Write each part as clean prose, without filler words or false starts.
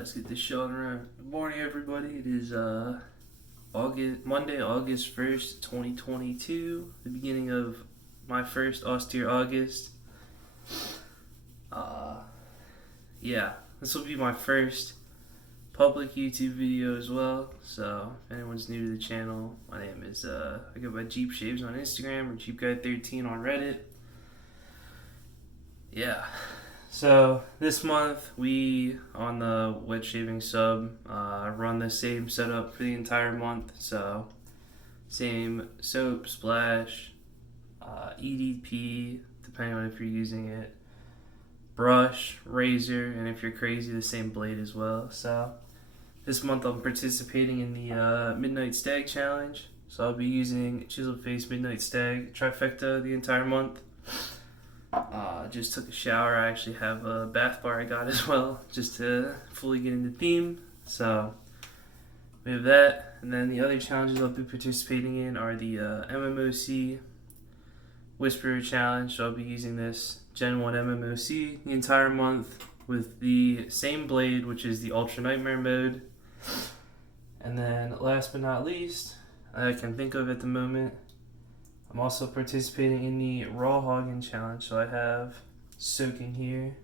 Let's get this show on around. Good morning, everybody. It is Monday, August 1st, 2022. The beginning of my first Austere August. Yeah, this will be my first public YouTube video as well. So if anyone's new to the channel, my name is I go by Jeep Shaves on Instagram or Jeep Guy 13 on Reddit. Yeah. So this month we on the wet shaving sub run the same setup for the entire month. So same soap, splash, EDP depending on if you're using it, brush, razor, and if you're crazy, the same blade as well. So this month I'm participating in the Midnight Stag Challenge. So I'll be using Chisel Face Midnight Stag trifecta the entire month. Just took a shower. I actually have a bath bar I got as well, just to fully get into theme. So we have that, and then the other challenges I'll be participating in are the MMOC Whisperer Challenge. So I'll be using this Gen 1 MMOC the entire month with the same blade, which is the Ultra Nightmare mode. And then last but not least, I can think of at the moment, I'm also participating in the Raw Hogging Challenge. So I have soaking here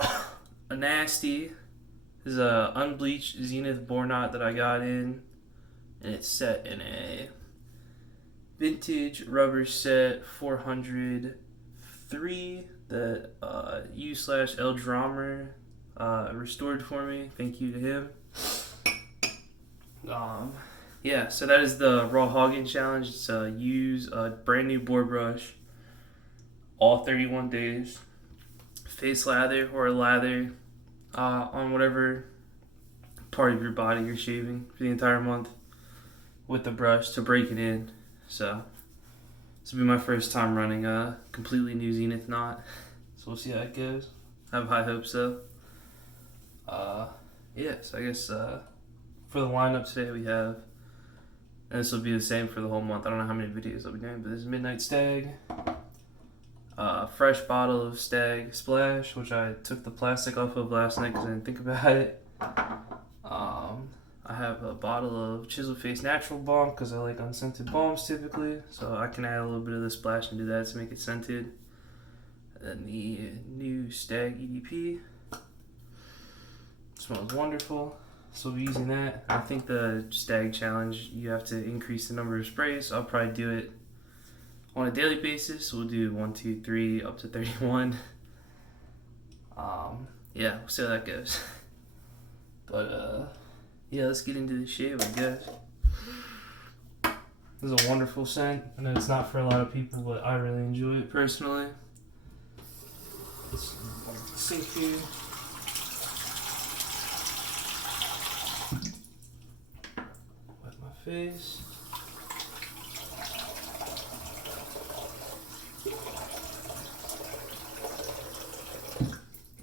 a nasty. This is a unbleached Zenith Bornot that I got in, and it's set in a vintage rubber set 403 that U/L Drummer restored for me. Thank you to him. Yeah, so that is the Raw Hogging Challenge. It's use a brand new board brush all 31 days. Face lather or lather on whatever part of your body you're shaving for the entire month with the brush to break it in. So this will be my first time running a completely new Zenith knot. So we'll see how it goes. I have high hopes though. Yeah, so I guess for the lineup today we have, and this will be the same for the whole month. I don't know how many videos I'll be doing, but this is Midnight Stag. Fresh bottle of Stag Splash, which I took the plastic off of last night because I didn't think about it. I have a bottle of Chisel Face Natural Balm because I like unscented balms typically. So I can add a little bit of the splash and do that to make it scented. And then the new Stag EDP. It smells wonderful. So we'll be using that. I think the Stag Challenge, you have to increase the number of sprays. So I'll probably do it on a daily basis. So we'll do 1, 2, 3 up to 31. Yeah, we'll see how that goes. But yeah, let's get into the shave, I guess. This is a wonderful scent. I know it's not for a lot of people, but I really enjoy it personally. Let's sink here. Face.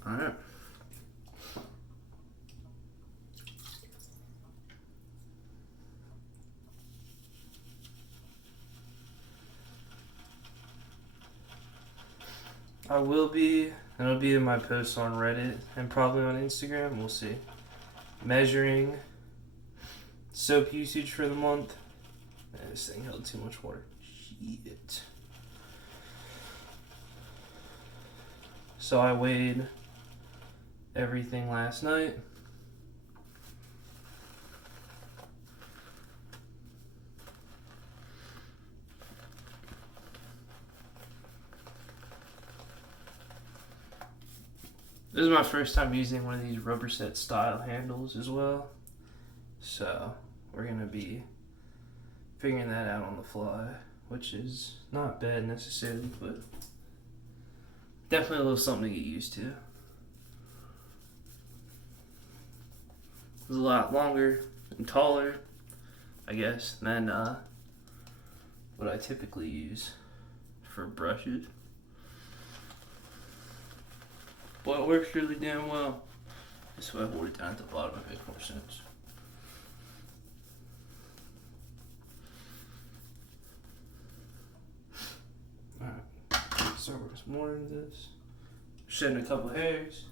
All right. I will be, and it'll be in my posts on Reddit and probably on Instagram. We'll see. Measuring soap usage for the month. Man, this thing held too much water. Shit. So I weighed everything last night. This is my first time using one of these rubber set style handles as well. So we're going to be figuring that out on the fly, which is not bad necessarily, but definitely a little something to get used to. It's a lot longer and taller, I guess, than what I typically use for brushes. But it works really damn well. This way I hold it down at the bottom, it makes more sense. Alright, so we're just more into this. Shedding a couple hairs.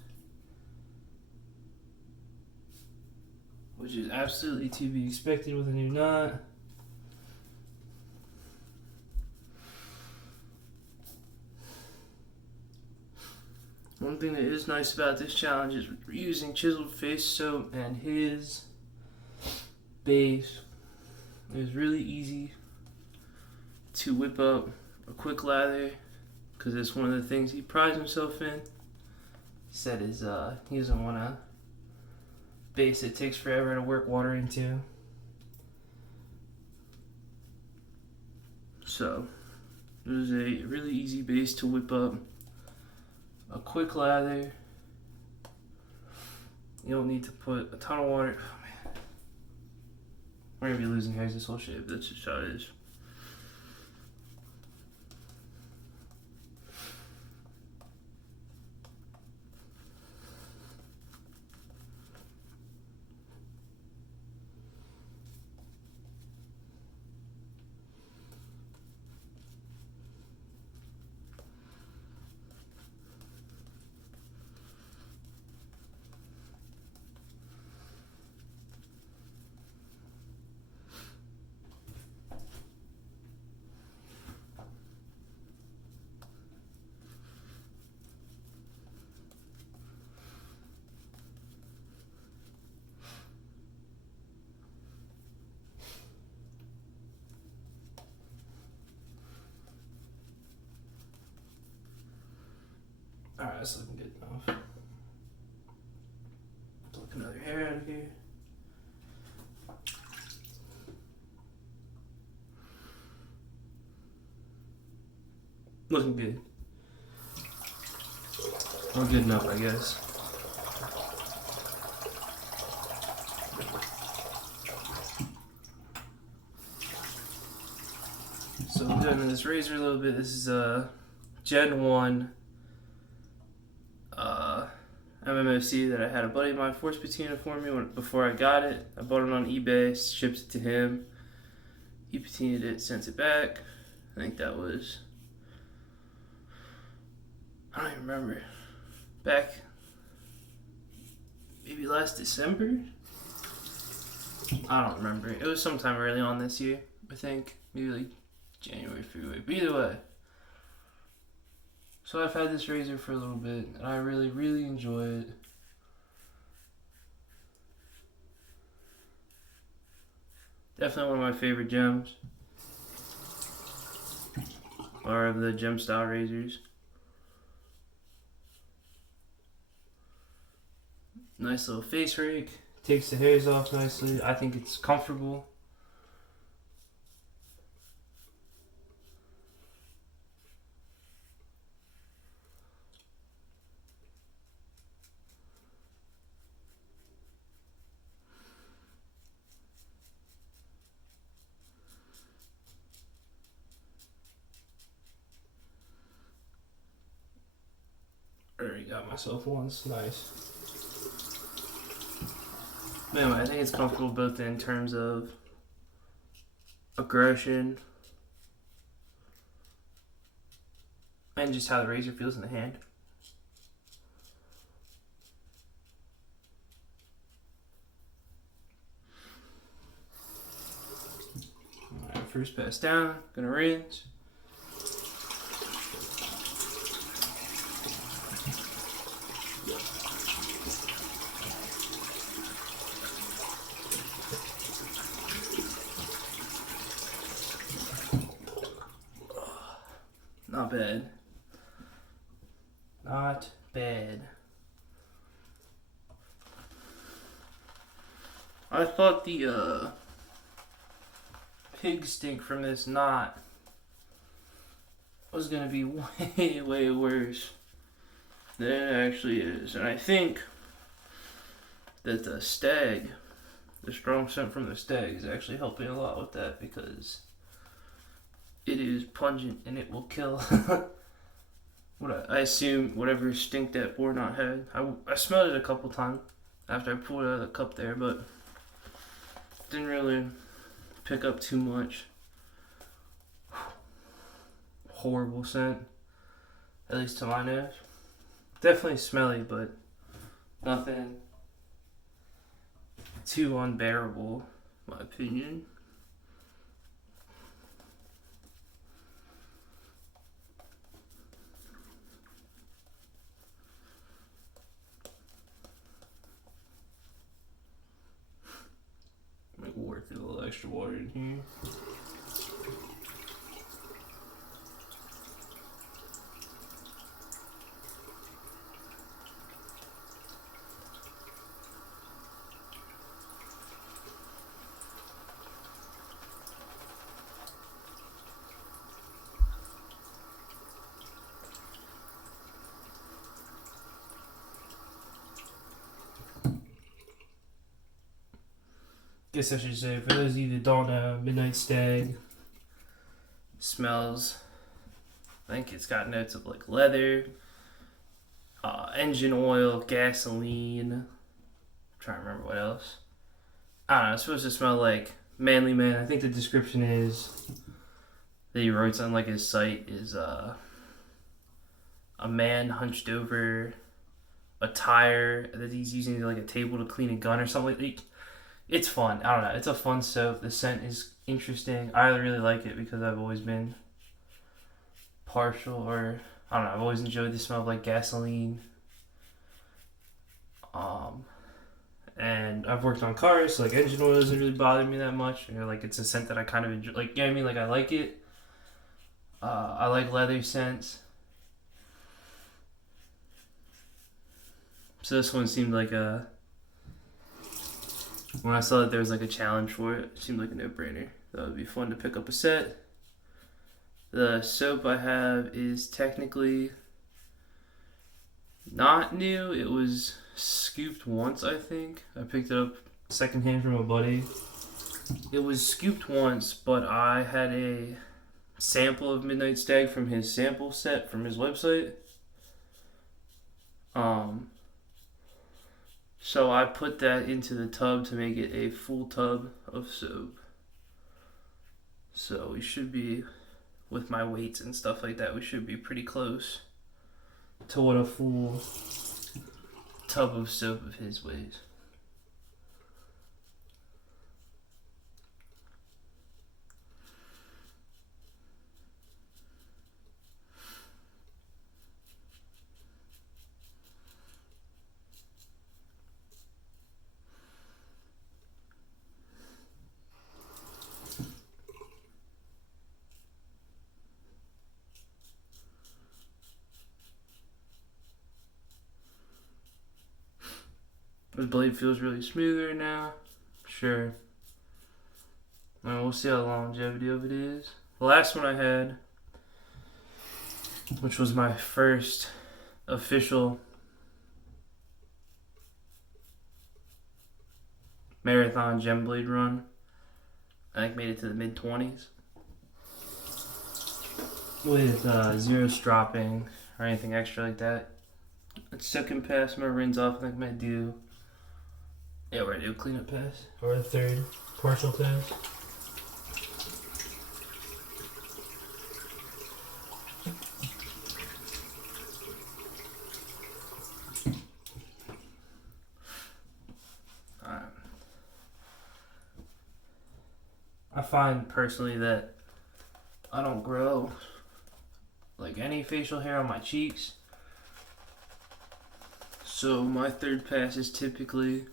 which is absolutely to be expected with a new knot. One thing that is nice about this challenge is we're using chiseled face soap, and his base is really easy to whip up a quick lather, because it's one of the things he prides himself in. He said he doesn't want a base that takes forever to work water into. So it was a really easy base to whip up, a quick lather. You don't need to put a ton of water. Oh, man. We're gonna be losing hairs this whole shit, but that's just how it is. Alright, that's looking good enough. Pluck another hair out of here. Looking good. Or good enough, I guess. So I'm doing this razor a little bit. This is a Gen 1 MMOC that I had a buddy of mine force patina for me before I got it. I bought it on eBay, shipped it to him. He patinaed it, sent it back. I think that was, I don't even remember, back maybe last December? I don't remember. It was sometime early on this year, I think. Maybe like January, February. But either way. So I've had this razor for a little bit, and I really, really enjoy it. Definitely one of my favorite gems. Or of the gem style razors. Nice little face rake. Takes the hairs off nicely. I think it's comfortable. Already got myself once. Nice. But anyway, I think it's comfortable both in terms of aggression and just how the razor feels in the hand. Alright, first pass down, gonna rinse. Not bad. Not bad. I thought the pig stink from this knot was gonna be way, way worse than it actually is. And I think that the stag, the strong scent from the stag, is actually helping a lot with that, because it is pungent and it will kill what I assume whatever stink that boar knot had. I smelled it a couple times after I pulled it out of the cup there, but didn't really pick up too much. Horrible scent, at least to my nose. Definitely smelly, but nothing too unbearable, in my opinion. Might work a little extra water in here. Guess I should say, for those of you that don't know, Midnight Stag smells, I think it's got notes of like leather, engine oil, gasoline. I'm trying to remember what else. I don't know, it's supposed to smell like manly man. I think the description is that he wrote on like his site is a man hunched over a tire that he's using like a table to clean a gun or something like that. It's fun. I don't know. It's a fun soap. The scent is interesting. I really like it because I've always been partial, or I don't know. I've always enjoyed the smell of like gasoline. And I've worked on cars, so like engine oil doesn't really bother me that much. You know, like it's a scent that I kind of enjoy. Like, you know what I mean? Like I like it. I like leather scents. So this one seemed like a. When I saw that there was like a challenge for it, it seemed like a no-brainer. That would be fun to pick up a set. The soap I have is technically not new. It was scooped once, I think. I picked it up secondhand from a buddy. It was scooped once, but I had a sample of Midnight Stag from his sample set from his website. So I put that into the tub to make it a full tub of soap. So we should be, with my weights and stuff like that, we should be pretty close to what a full tub of soap of his weighs. The blade feels really smoother now. Sure. And we'll see how longevity of it is. The last one I had, which was my first official marathon gem blade run, I think made it to the mid-20s. With zero stropping or anything extra like that. It's second pass, my rinse off, I think I might do. Yeah, we're gonna do a cleanup pass. Or a third partial pass. I find personally that I don't grow like any facial hair on my cheeks. So my third pass is typically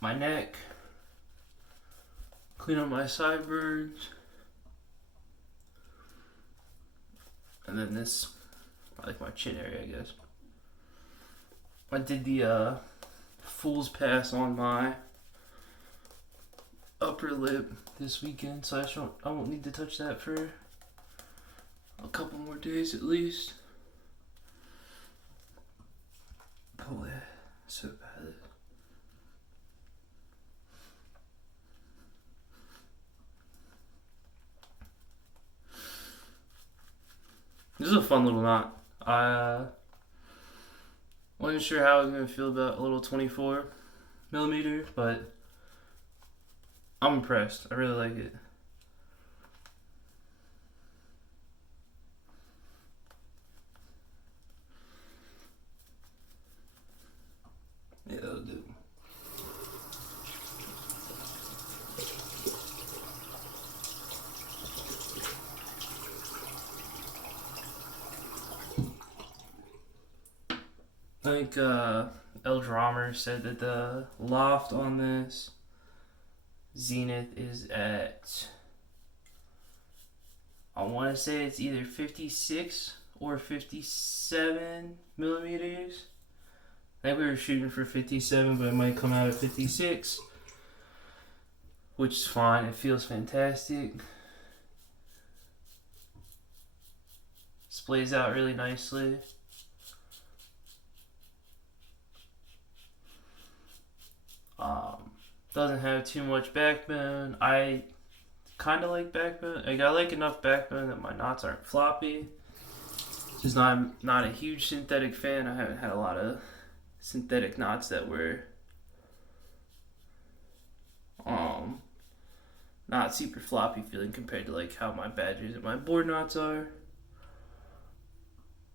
my neck, clean up my sideburns, and then this, I like my chin area, I guess. I did the fool's pass on my upper lip this weekend, so I won't need to touch that for a couple more days at least. Pull that soap out of it. This is a fun little knot. I wasn't sure how I was going to feel about a little 24 millimeter, but I'm impressed. I really like it. Yeah, that'll do. I think El Drummer said that the loft on this Zenith is at, I want to say it's either 56 or 57 millimeters. I think we were shooting for 57, but it might come out at 56, which is fine. It feels fantastic. Displays out really nicely. Doesn't have too much backbone. I kind of like backbone. Like, I like enough backbone that my knots aren't floppy. Just not a huge synthetic fan. I haven't had a lot of synthetic knots that were not super floppy feeling compared to like how my Badgers and my board knots are.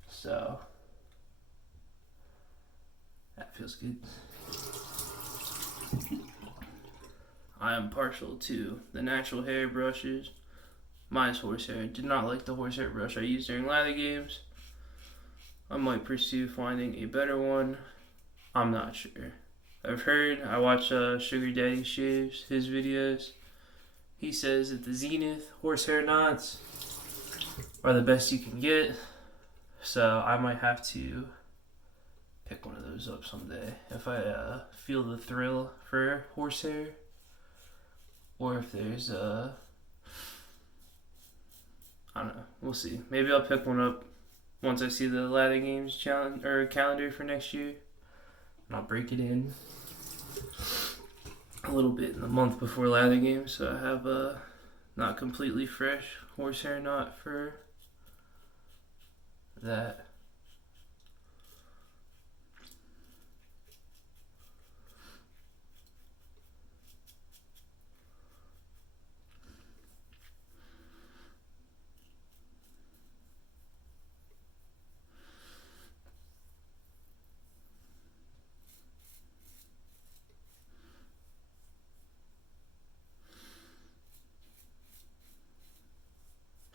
So that feels good. I am partial to the natural hair brushes. Mine's horsehair. Did not like the horsehair brush I used during lather games. I might pursue finding a better one. I'm not sure. I've heard, I watch Sugar Daddy Shaves, his videos. He says that the Zenith horsehair knots are the best you can get. So I might have to pick one of those up someday if I feel the thrill for horsehair. Or if there's I don't know. We'll see. Maybe I'll pick one up once I see the lather games challenge or calendar for next year, and I'll break it in a little bit in the month before lather games, so I have a not completely fresh horsehair knot for that.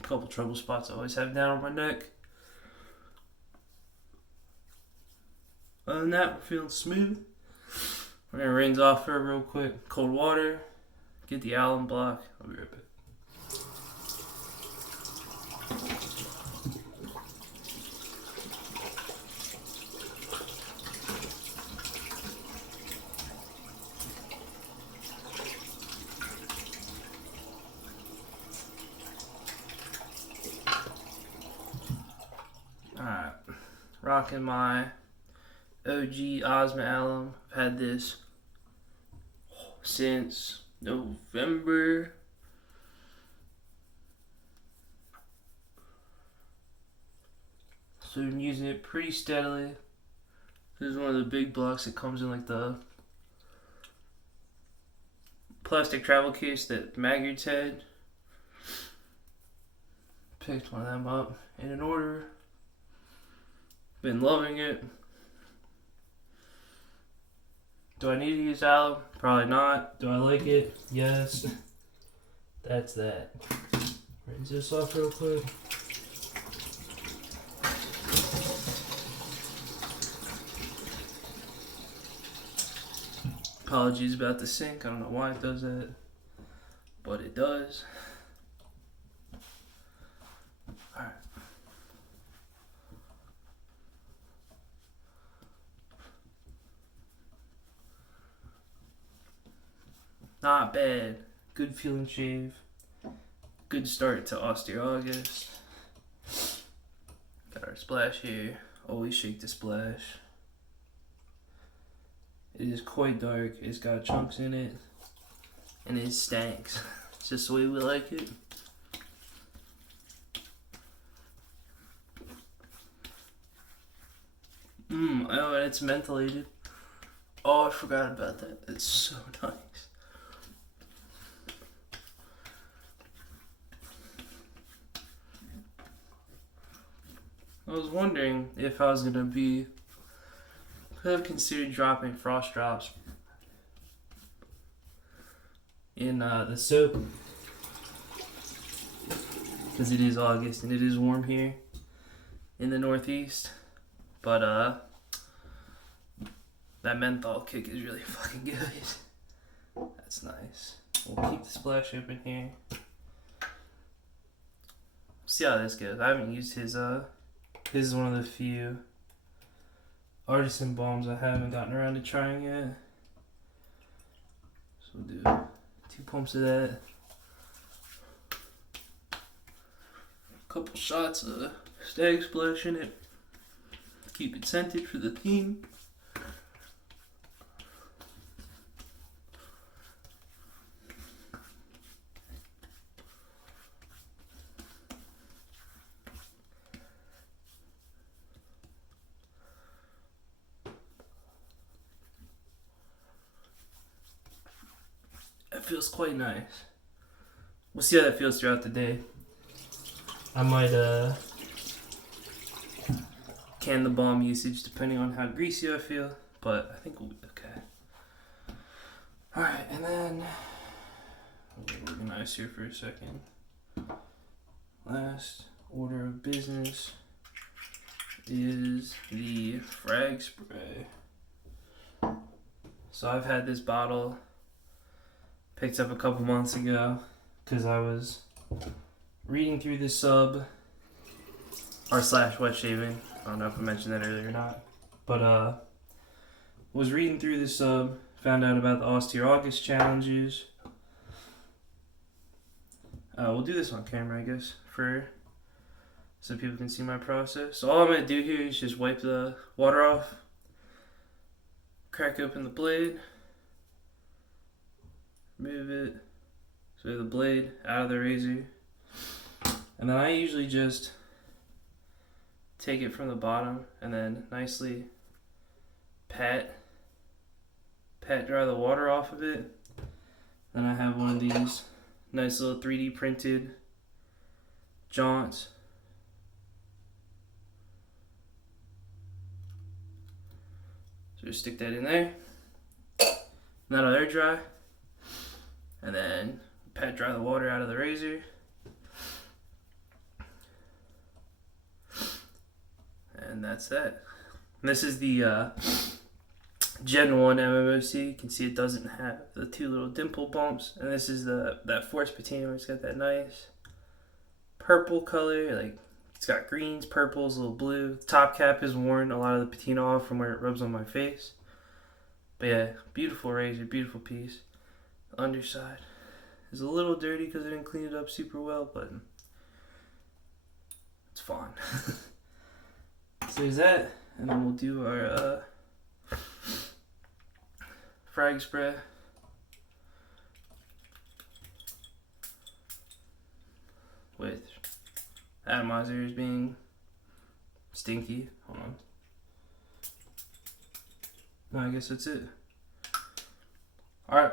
Couple trouble spots I always have down on my neck. Other than that, we're feeling smooth. We're gonna rinse off her real quick. Cold water. Get the alum block. I'll be right back. Alright, rocking my OG Ozma alum. I've had this since November. So I've been using it pretty steadily. This is one of the big blocks that comes in like the plastic travel case that Maggard's had. Picked one of them up in an order. Been loving it. Do I need to use alum? Probably not. Do I like it? Yes. That's that. Rinse this off real quick. Apologies about the sink. I don't know why it does that, but it does. Alright. Not bad. Good feeling shave. Good start to Austere August. Got our splash here. Always shake the splash. It is quite dark. It's got chunks in it. And it stanks. It's just the way we like it. Oh, and it's mentholated. Oh, I forgot about that. It's so nice. I was wondering if I was gonna be. I've considered dropping frost drops in the soap because it is August and it is warm here in the Northeast. But That menthol kick is really fucking good. That's nice. We'll keep the splash open here. See how this goes. I haven't used his this is one of the few artisan balms I haven't gotten around to trying yet. So we'll do 2 pumps of that. A couple shots of Stag Splash in it. Keep it scented for the theme. That feels quite nice. We'll see how that feels throughout the day. I might can the balm usage depending on how greasy I feel, but I think we'll be okay. Alright, and then we'll organize here for a second. Last order of business is the frag spray. So I've had this bottle picked up a couple months ago because I was reading through the sub r / wet shaving. I don't know if I mentioned that earlier or not, but was reading through the sub, found out about the Austere August challenges. We'll do this on camera, I guess, so people can see my process. So all I'm gonna do here is just wipe the water off, crack open the blade, move it, so the blade out of the razor, and then I usually just take it from the bottom and then nicely pat dry the water off of it. Then I have one of these nice little 3D printed jaunts. So just stick that in there. That'll air dry. And then pat dry the water out of the razor. And that's that. And this is the Gen 1 MMOC. You can see it doesn't have the 2 little dimple bumps. And this is that Force patina where it's got that nice purple color. Like, it's got greens, purples, a little blue. The top cap is worn a lot of the patina off from where it rubs on my face. But yeah, beautiful razor, beautiful piece. The underside is a little dirty because I didn't clean it up super well, but it's fine. So there's that, and then we'll do our frag spray. With atomizers being stinky. Hold on. No, I guess that's it. Alright.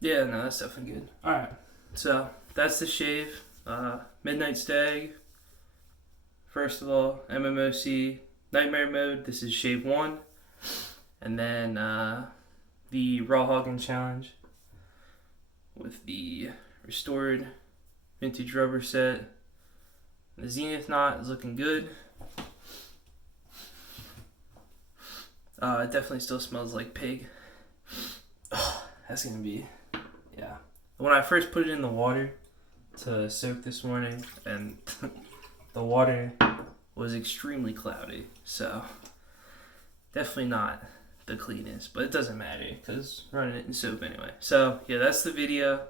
Yeah, no, that's definitely good. Alright, so that's the shave. Midnight Stag. First of all, MMOC Nightmare Mode. This is shave 1. And then the Raw Hogging Challenge with the restored vintage rubber set. The Zenith knot is looking good. It definitely still smells like pig. Oh, that's gonna be, yeah. When I first put it in the water to soak this morning, and the water was extremely cloudy, so definitely not the cleanest, but it doesn't matter because running it in soap anyway. So yeah, that's the video.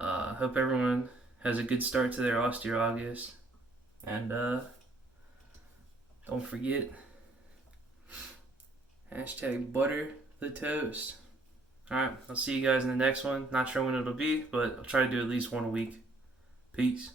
Hope everyone has a good start to their Austere August, and don't forget #butter the toast. Alright, I'll see you guys in the next one. Not sure when it'll be, but I'll try to do at least one a week. Peace.